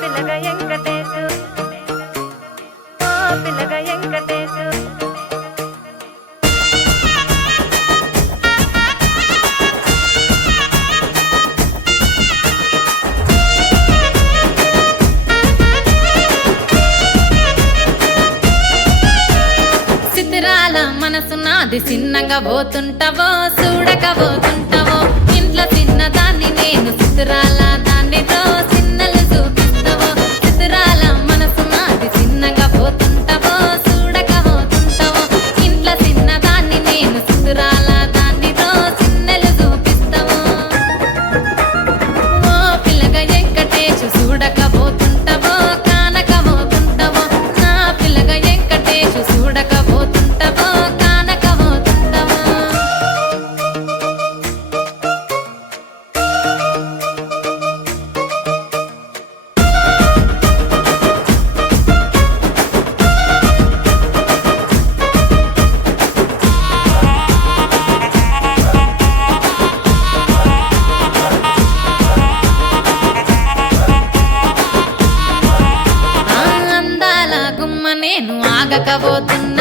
పిల్లగ వెంకటేశు ఓ పిల్లగ వెంకటేశు సిద్ధిరాల మనసు నాది చిన్నగా పోతుంటావో చూడక పోతుంటావో ఇంట్లో చిన్నదాన్ని నేను సిద్ధిరాల దాన్నితో చిన్నలు చూపిస్తావో సిద్ధిరాల మనసు నాది చిన్నగా పోతుంటావో చూడక పోతుంటావో ఇంట్లో చిన్నదాన్ని నేను సిద్ధిరాల దాన్నితో చిన్నలు చూపిస్తావో ఓ పిల్లగ వెంకటేశు చూడక పోతుంటావో కానక పోతుంటావో నా పిల్లగ వెంకటేశు చూడక పోతుంటావో కానక పోతుంటావో ఆ అందాల గుమ్మ నేను ఆగకపోతున్నా